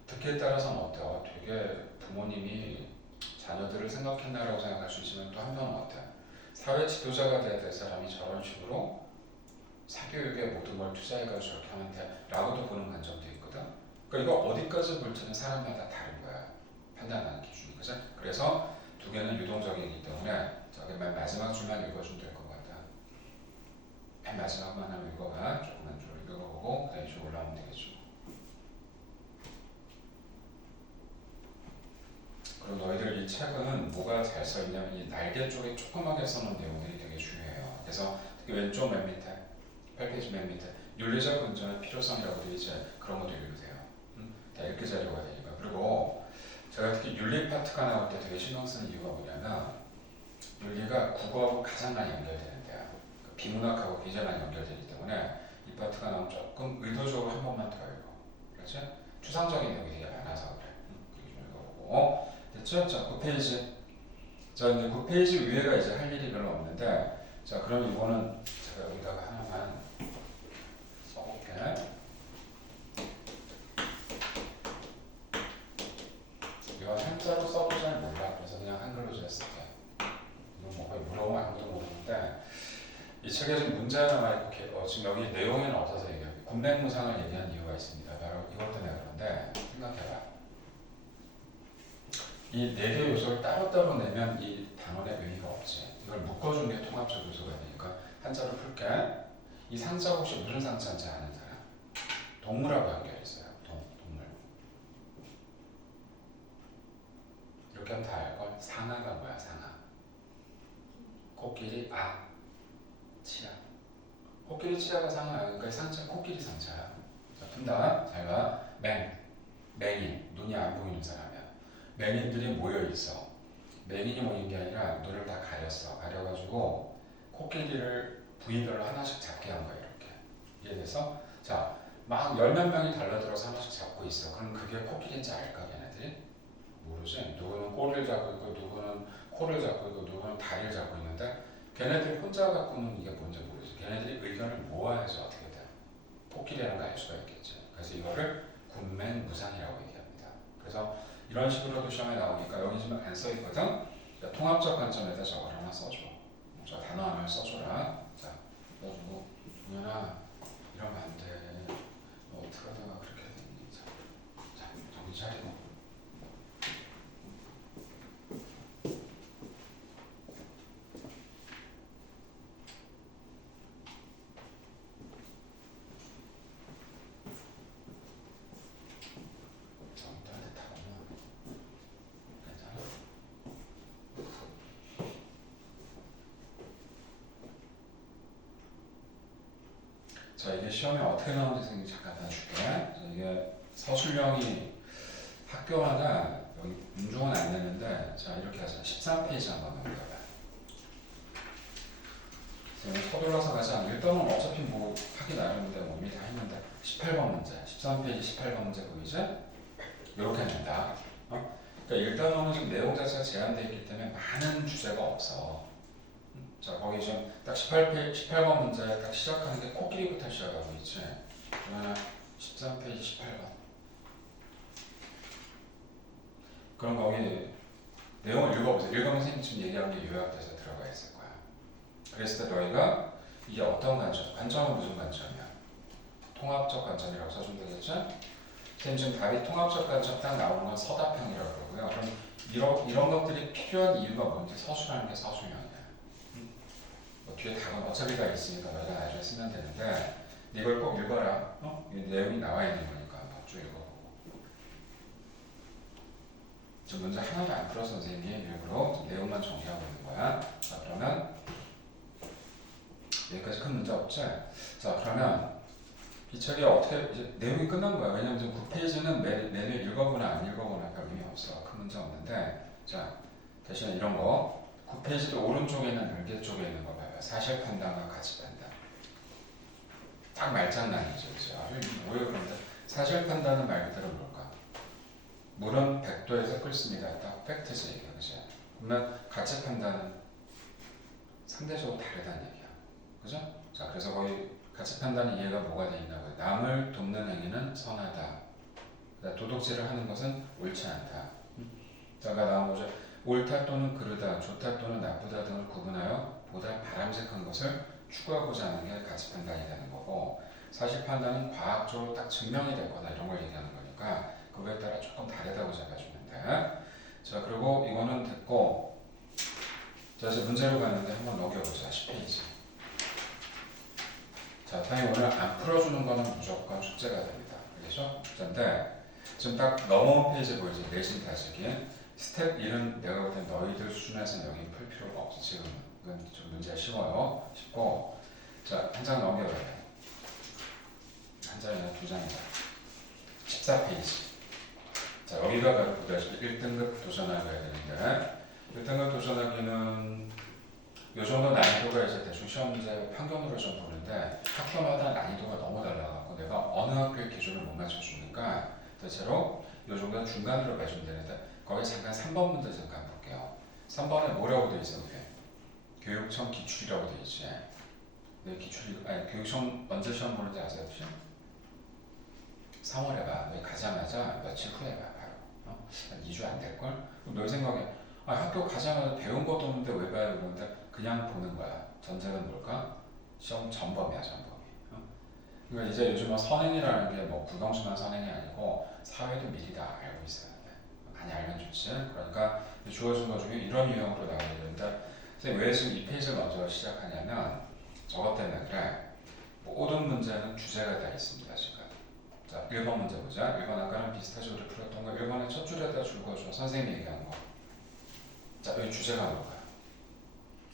듣기에 따라서는 어때요? 되게 부모님이 자녀들을 생각했나라고 생각할 수 있지만 또 한편은 어때? 사회 지도자가 돼야 될 사람이 저런 식으로 사교육에 모든 걸 투자해가지고 저렇게 하면 돼 라고도 보는 관점도 있거든. 그러니까 이거 어디까지 볼지는 사람마다 다른 거야. 판단하는 기준이. 그죠? 그래서 두 개는 유동적이기 때문에 저기 맨 마지막 줄만 읽어주면 될 것 같다. 맨 마지막만 하면 읽어봐. 조그만 줄 읽어보고 그다음에 쭉 올라오면 되겠죠. 그리고 너희들 이 책은 뭐가 잘 써있냐면 이 날개 쪽에 조그맣게 써놓은 내용들이 되게 중요해요. 그래서 특히 왼쪽 맨 밑에 8페이지 맨 밑에 윤리적 근저의 필요성이라고 되어 있지. 그런 것도 읽으세요. 다 읽기 자료가 되니까. 그리고 제가 특히 윤리 파트가 나올 때 되게 신경 쓰는 이유가 뭐냐면 윤리가 국어하고 가장 많이 연결되는데요. 비문학하고 굉장히 많이 연결되기 때문에 이 파트가 나오면 조금 의도적으로 한 번만 더 읽어. 그렇지? 추상적인 내용이 되게 많아서 그래. 그게 좀 읽어보고 됐죠? 자, 9페이지. 자, 이제 9페이지 위에가 이제 할 일이 별로 없는데 자, 그럼 이거는 제가 여기다가 하나만 써볼게. 이건 한자로 써도 잘 몰라. 그래서 그냥 한글로 줬을게. 이건 뭐 거의 물어보면 아무도 모르는데 이 책에 지금 문제가 남아있고 지금 여기 내용에는 없어서 얘기해요. 군백무상을 얘기한 이유가 있습니다. 바로 이것 때문에 그런데 생각해봐. 이 네 개 요소를 따로따로 내면 이 단원의 의미가 없지. 이걸 묶어준 게 통합적 요소가 되니까 한자로 풀게. 이 상자 혹시 무슨 상자인지 아는 사람? 동물하고 연결했어요. 동물. 이렇게 하면 다 알걸? 상아가 뭐야 상아? 코끼리 치아. 코끼리 치아가 상아야. 그러니까 상자 코끼리 상자야. 자, 푼다. 잘 봐. 맹인. 눈이 안 보이는 사람이야. 맹인들이 모여 있어. 맹인이 모인 게 아니라 눈을 다 가렸어. 가려가지고 코끼리를 부위별로 하나씩 잡게 한 거야 이렇게. 이해돼서? 자, 막 10몇 명이 달라들어서 하나씩 잡고 있어. 그럼 그게 코끼리인지 알까 걔네들이? 모르지. 누구는 꼬리를 잡고 있고 누구는 코를 잡고 있고 누구는 다리를 잡고 있는데 걔네들이 혼자 갖고는 이게 뭔지 모르지. 걔네들이 의견을 모아야지 어떻게 돼. 코끼리라는 걸 알 수가 있겠지. 그래서 이거를 군맹무상이라고 얘기합니다. 그래서 이런 식으로도 시험에 나오니까 여기 지금 안 써있거든. 통합적 관점에다 저걸 하나 써줘. 저 단어 하나를 써줘라. 자, 써주고 동현아 이러면 안 돼. 너 어떻게 하다가 그렇게 되니. 자, 정신 차리고. 자, 이게 시험에 어떻게 나오는지 선생님이 잠깐 봐줄게. 자, 이게 서술형이 학교마다 여기 운종은 안 되는데, 자, 이렇게 하자. 13페이지 한번 넘겨봐. 서둘러서 가자. 일단은 어차피 뭐 하기 나름인데 뭐 이미 다 했는데 18번 문제, 13페이지 18번 문제 보이지? 이렇게 낸다. 그러니까 일단은 지금 내용 자체가 제한되어 있기 때문에 많은 주제가 없어. 자, 거기 지금 딱 18번 문제 딱 시작하는 게 코끼리부터 시작하고 있지. 그러면 13페이지 18번. 그럼 거기 내용을 읽어보세요. 읽으면 선생님 지금 얘기한 게 요약돼서 들어가 있을 거야. 그랬을 때 너희가 이게 어떤 관점? 관점은 무슨 관점이야? 통합적 관점이라고 써주면 되겠죠? 선생님 지금 답이 통합적 관점 딱 나오는 건 서답형이라고 그러고요. 그럼 이런 것들이 필요한 이유가 뭔지 서술하는 게 서술형이야. 뭐 뒤에 답은 어차피 다 있으니까 너희가 나중에 쓰면 되는데 이걸 꼭 읽어라. 이 내용이 나와 있는 거니까 쭉 읽어보고. 지금 문제 하나도 안 풀어서 선생님이 일부러 내용만 정리하고 있는 거야. 자, 그러면 여기까지 큰 문제 없지? 자, 그러면 이 책이 어떻게 이제 내용이 끝난 거야. 왜냐면 지금 9페이지는 매일 읽어보나 안 읽어보나 별 의미 없어. 큰 문제 없는데, 자, 대신 이런 거 9페이지도 오른쪽에 있는 날개 쪽에 있는 거 봐요. 사실 판단과 가치 판단. 딱 말장난이죠, 그죠? 뭐예요, 그런데 사실 판단은 말 그대로 뭘까? 물은 100도에서 끓습니다. 딱 팩트지, 이게, 그죠? 그러면 가치 판단은 상대적으로 다르다는 얘기야, 그죠? 자, 그래서 거의 가치 판단 이해가 뭐가 돼 있냐고요. 남을 돕는 행위는 선하다. 도둑질을 하는 것은 옳지 않다. 자가 나온 거죠. 옳다 또는 그르다, 좋다 또는 나쁘다 등을 구분하여 보다 바람직한 것을 추구하고자 하는 게 가치 판단이 되는 거고, 사실 판단은 과학적으로 딱 증명이 됐거나 이런 걸 얘기하는 거니까 그거에 따라 조금 다르다고 잡아주면 돼. 자, 그리고 이거는 됐고, 자, 이제 문제로 갔는데 한번 넘겨보자. 10페이지. 자, 당연히 오늘 안 풀어주는 거는 무조건 숙제가 됩니다. 알겠죠? 숙제인데 지금 딱 넘어온 페이지 보이지? 내신 다지기. 스텝 1은 내가 볼 때 너희들 수준에서 여기 풀 필요가 없어. 지금은 좀 문제가 쉬워요. 쉽고. 자, 한 장 넘겨봐요. 한 장이나 두 장이다. 14페이지. 자, 여기가 바로 보다시피 1등급 도전하기 해야 되는데 1등급 도전하기는 요 정도 난이도가 이제 대충 시험 문제 평균으로 좀 보는데 학교마다 난이도가 너무 달라갖고 내가 어느 학교의 기준을 못 맞춰주니까 대체로 요 정도 중간으로 매주면 되는데 거기 잠깐 3번 문제 잠깐 볼게요. 3번에 뭐라고 돼 있어? 그게 교육청 기출이라고 돼 있지. 네, 기출이 아니 교육청 언제 시험 보는지 아세요 혹시? 3월에 봐. 너희 가자마자 며칠 후에 봐. 바로 한 2주 안 될걸? 그럼 너희 생각에 학교 가자마자 배운 것도 없는데 왜 봐요? 그런데 그냥 보는 거야. 전제는 뭘까? 시험 전범이야, 전범이. 그러니까 이제 요즘은 선행이라는 게 뭐 불경심한 선행이 아니고 사회도 미리 다 알고 있어야 돼. 많이 알면 좋지. 그러니까 주어진 것 중에 이런 유형으로 나와야 되는데 왜 지금 이 페이지를 먼저 시작하냐면 저것 때문에 그래. 모든 문제는 주제가 다 있습니다, 지금. 자, 1번 문제 보자. 1번 아까는 비슷하게 우리 풀었던 거 1번에 첫 줄에다 줄거줘. 선생님이 얘기한 거. 자, 여기 주제가 뭘까요?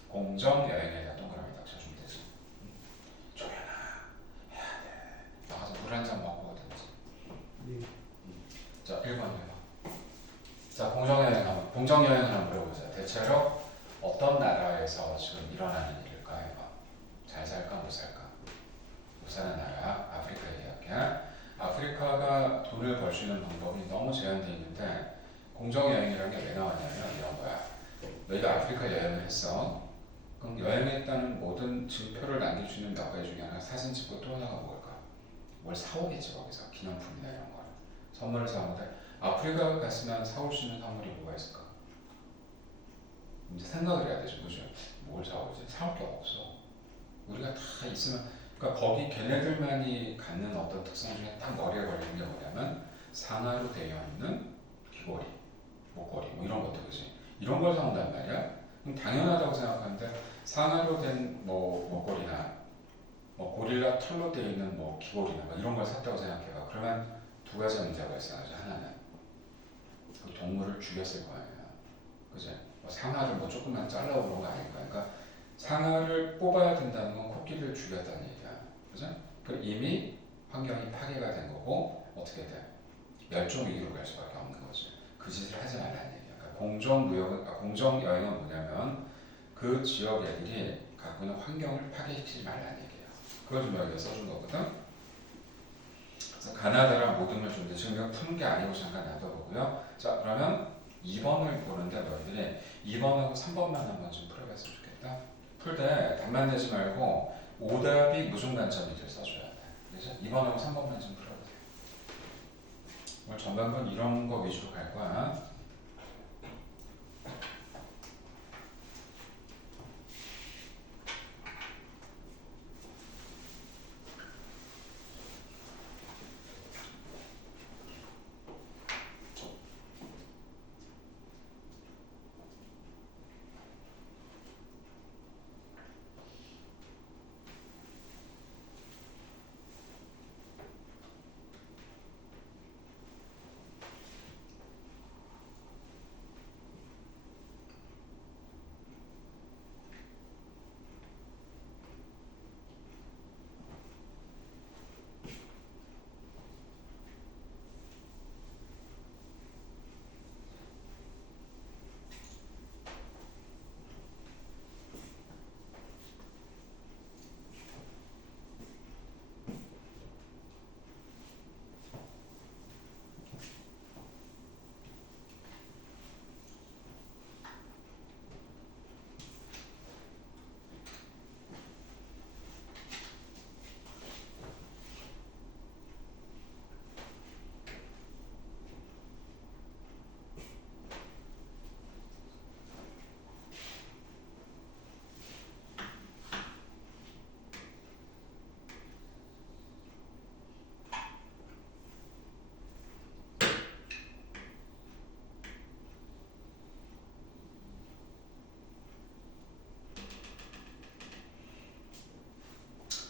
공정 여행에 대한 동그라미 딱 쳐주면 되지. 조연아, 해야 돼. 나가서 물 한 잔 먹고 오든지. 자, 1번. 자, 공정 여행을 한번 물어보자. 대체로 어떤 나라에서 지금 일어나는 일일까? 이거. 잘 살까, 못 살까? 못 사는 나라, 아프리카 얘기할게. 아프리카가 돈을 벌 수 있는 방법이 너무 제한되어 있는데 공정 여행이라는 게 왜 나왔냐면 이런 거야. 너희가 아프리카 여행을 했어. 그럼 여행했다는 모든 증표를 남길 수 있는 몇 가지 중에 하나 사진 찍고 또 하나가 뭘까? 뭘 사오겠지 거기서 기념품이나 이런 거 선물을 사오는데 아프리카 갔으면 사올 수 있는 선물이 뭐가 있을까? 이제 생각을 해야 되죠, 그죠? 뭘 사오지? 사올 게 없어. 우리가 다 있으면 그러니까 거기 걔네들만이 갖는 어떤 특성 중에 딱 머리에 걸리는 게 뭐냐면 상하로 되어 있는 귀걸이, 목걸이 뭐 이런 것들 그지? 이런 걸 사온단 말이야. 그럼 당연하다고 생각하는데 상하로 된 뭐 목걸이나 뭐 고릴라 털로 되어 있는 뭐 귀걸이나 뭐 이런 걸 샀다고 생각해봐. 그러면 두 가지 문제가 있어야죠. 하나는 그 동물을 죽였을 거 아니야, 그지? 뭐 상하를 뭐 조금만 잘라고 그런 거 아닐까? 그러니까 상하를 뽑아야 된다는 건 코끼리를 죽였다는 얘기야, 그죠? 그 이미 환경이 파괴가 된 거고 어떻게 돼? 멸종 위기로 갈 수밖에 없는 거지. 그 짓을 하지 말라는 얘기야. 그러니까 공정 여행은 뭐냐면 그 지역 애들이 갖고 있는 환경을 파괴시키지 말라는 얘기예요. 그걸 좀 여기다 써준 거거든. 그래서 가나다라 모듬을 주는데 지금 이거 푸는 게 아니고 잠깐 놔둬보고요. 자, 그러면 2번을 보는데 너희들이 2번하고 3번만 한번 좀 풀어봤으면 좋겠다. 풀 때 답만 내지 말고 오답이 무슨 관점인지 써줘야 돼. 그래서 2번하고 3번만 좀 풀어보세요. 오늘 전반부는 이런 거 위주로 갈 거야.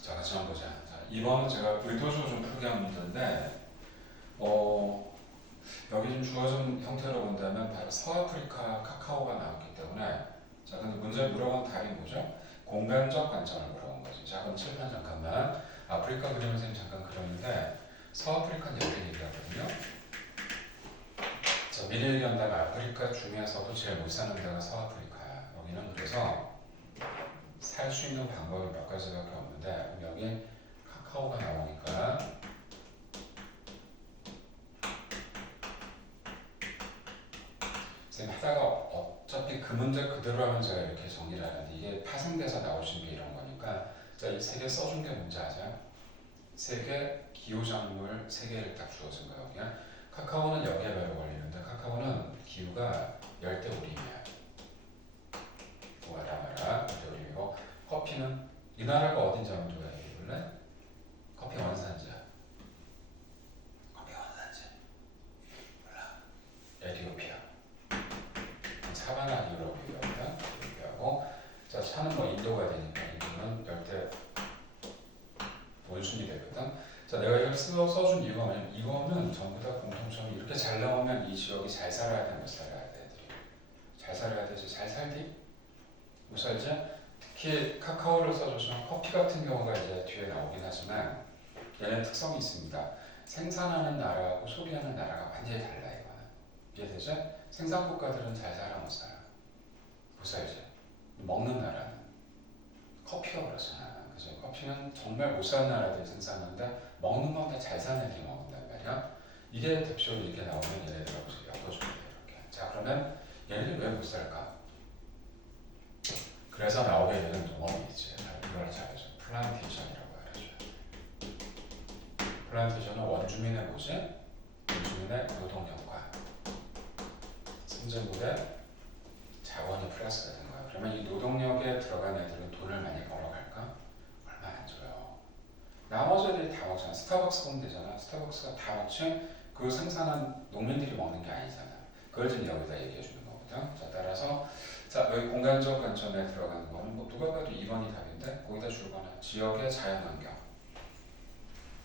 자, 같이 한번 보자. 자, 2번은 제가 의도적으로 좀 풀게 한 문제인데 여기 좀 주어진 형태로 본다면 바로 서아프리카 카카오가 나왔기 때문에 자, 근데 문제 물어본 답이 뭐죠? 공간적 관점을 물어본 거지. 자, 그럼 칠판 잠깐만. 아프리카 그림을 선생님 잠깐 그렸는데 서아프리카는 이렇게 얘기하거든요. 자, 미래 얘기한다면 아프리카 중에서도 제일 못 사는 데가 서아프리카야. 여기는 그래서 살 수 있는 방법이 몇 가지밖에 없는데 여기 카카오가 나오니까 선생님 하다가 어차피 그 문제 그대로 하면 제가 이렇게 정리를 하는데 이게 파생돼서 나오신 게 이런 거니까 자, 이 세 개 써준 게 뭔지 아세요? 세 개 기후작물 세 개를 딱 주어진 거예요. 그냥 카카오는 여기에 배로 걸리는데 카카오는 기후가 열대우림이야. 와라마라 열대우림이고 커피는 이 나라가 어딘지 한번 좀 얘기해 볼래? 커피 원산지야. 커피 원산지 몰라. 에티오피아. 사바나 유럽이거든. 유럽이하고 자, 차는 뭐 인도가 되니까 인도는 열대 원순이 되거든. 자, 내가 이걸 써준 이유가 뭐냐면 이거는 전부 다 공통점이 이렇게 잘 나오면 이 지역이 잘 살아야 돼, 못 살아야 돼, 애들이. 잘 살아야 되지, 잘 살디? 못 살지? 특히 카카오를 써줬지만 커피 같은 경우가 이제 뒤에 나오긴 하지만 얘는 특성이 있습니다. 생산하는 나라하고 소비하는 나라가 완전히 달라 이거는. 이해되죠? 생산 국가들은 잘 살아 못 살아? 못 살지. 먹는 나라는 커피가 그렇잖아. 그죠? 커피는 정말 못 사는 나라들이 생산하는데 먹는 건 다 잘 사는 애들이 먹는단 말이야. 이게 대표적으로 이렇게 나오면 얘네들하고 엮어주면 돼 이렇게. 자, 그러면 얘네들 왜 못 살까? 그래서 나오게 되는 농업이 있지. 이걸 잘해줘. 플란테이션이라고 알아줘요. 플란테이션은 원주민의 뭐지? 원주민의 노동력과 선진국의 자원이 플러스가 되는 거야. 그러면 이 노동력에 들어간 애들은 돈을 많이 벌어갈까? 얼마 안 줘요. 나머지 애들이 다 먹잖아. 스타벅스 보면 되잖아. 스타벅스가 다 먹지 그 생산한 농민들이 먹는 게 아니잖아. 그걸 지금 여기다 얘기해 주는 거거든. 자, 따라서 자, 여기 공간적 관점에 들어가는 거는 뭐 누가 봐도 2번이 답인데 거기다 줄 거는 지역의 자연환경.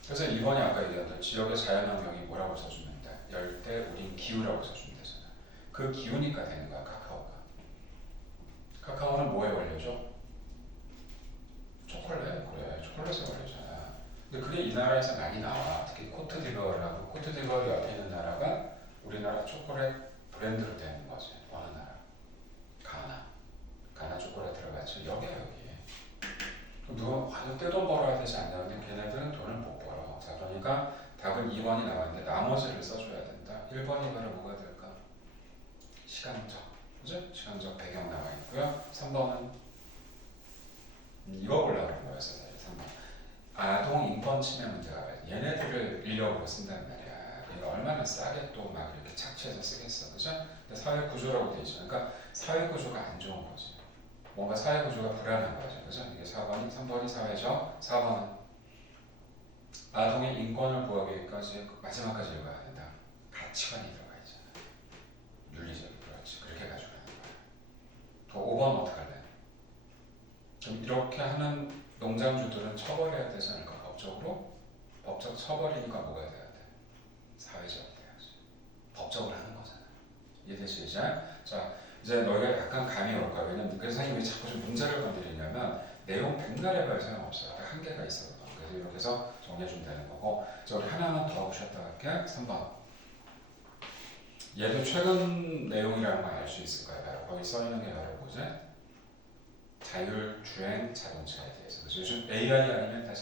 그래서 2번이 아까 얘기했던 지역의 자연환경이 뭐라고 써주면 돼? 열대 우린 기후라고 써주면 되잖아. 그 기후니까 되는 거야, 카카오가. 카카오는 뭐에 원료죠? 초콜릿. 그래, 초콜릿에 원료잖아. 근데 그게 이 나라에서 많이 나와. 특히 코트디부아르하고 코트디부아르 옆에 있는 나라가 우리나라 초콜릿 브랜드로 되는 거지. 어느 나라? 가나 초콜릿 들어갔지. 여기야 여기. 누가 아주 떼돈 벌어야 되지 않냐? 근데 걔네들은 돈을 못 벌어. 자, 그러니까 답은 2번이 나왔는데 나머지를 써줘야 된다. 1번이 바로 뭐가 될까? 시간적. 그죠? 시간적 배경 나와 있고요. 3번은 이거 보려고 그런 거였어요. 3번. 아동 인권 침해 문제가 봐요. 얘네들을 인력으로 쓴단 말이야. 그러니까 얼마나 싸게 또 막 이렇게 착취해서 쓰겠어. 그죠? 근데 사회 구조라고 돼 있죠. 그러니까 사회 구조가 안 좋은 거지. 뭔가 사회 구조가 불안한 거죠. 그죠? 이게 4번이, 3번이 사회죠. 4번은 아동의 인권을 구하기까지 마지막까지 읽어야 된다. 가치관이 들어가 있잖아. 윤리적인 그렇지. 그렇게 가져가는 거야. 또 5번 어떡할래? 그럼 이렇게 하는 농장주들은 처벌해야 되지 않을까? 법적으로? 법적 처벌이니까 뭐가 돼야 돼? 사회적이 돼야지. 법적으로 하는 거잖아. 이해되시 이제? 자, 이제 너희가 약간 감이 올 거야. 왜냐면 그래서 선생님이 자꾸 좀 문제를 건드리냐면 내용 백날 해봐야 소용없어요. 한계가 있어요. 그래서 이렇게 해서 정리해주면 되는 거고. 자, 우리 하나만 더 보셨다 할게. 3번. 얘도 최근 내용이라는 걸 알 수 있을 거야. 바로 거기 써있는 게 바로 뭐지? 자율주행 자동차에 대해서. 그래서 요즘 AI 아니면 다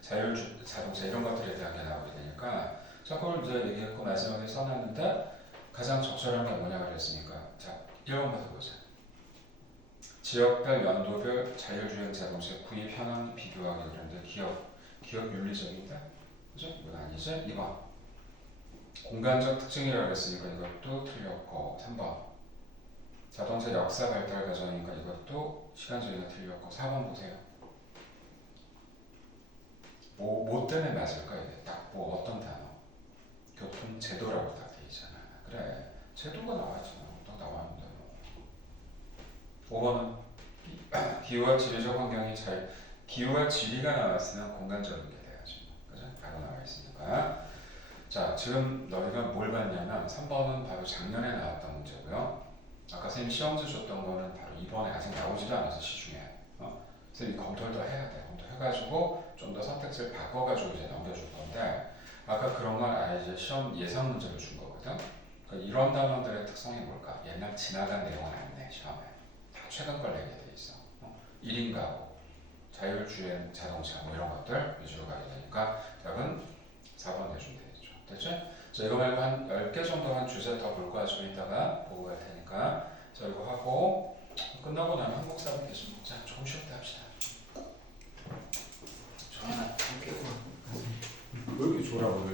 자율자동차 이런 것들에 대한 게 나오게 되니까 자, 그걸 이제 얘기했고 마지막에 써놨는데 가장 적절한 게 뭐냐고 그랬으니까 자, 1번부터 보자. 지역별, 연도별 자율주행 자동차 구입 현황 비교하기. 그런데 기업 윤리적인데? 그죠? 이건 아니죠? 2번. 공간적 특징이라고 했으니까 이것도 틀렸고. 3번. 자동차 역사 발달 과정이니까 이것도 시간적이가 틀렸고. 4번 보세요. 뭐 때문에 맞을까 이게? 딱 뭐 어떤 단어? 교통제도라고 딱 돼 있잖아. 그래. 제도가 나와있잖아. 딱 나왔는데 뭐. 5번은 기후와 지리적 환경이 기후와 지리가 나왔으면 공간적인 게 돼야지. 그죠? 바로 나와 있으니까. 자, 지금 너희가 뭘 봤냐면 3번은 바로 작년에 나왔던 문제고요. 아까 선생님 시험지 줬던 거는 바로 이번에 아직 나오지도 않아서 시중에. 선생님이 검토를 더 해야 돼. 검토해가지고 좀 더 선택지를 바꿔가지고 이제 넘겨줄 건데 아까 그런 건 아예 이제 시험 예상 문제로 준 거거든. 그러니까 이런 단어들의 특성이 뭘까? 옛날 지나간 내용은 안 내, 시험에. 다 최근 걸 내게 돼 있어. 1인 가구, 자율주행 자동차 뭐 이런 것들 위주로 가게 되니까 답은 4번 내주면 되겠죠. 됐죠? 자, 이거 말고 한 10개 정도 한 주제 더 볼 거야. 좀 이따가 보고 갈 테니까. 자, 이거 하고 끝나고 나면 한국 사람 계시면 자, 조금 쉬었다 합시다. 조용히 왜 이렇게 졸아 오늘?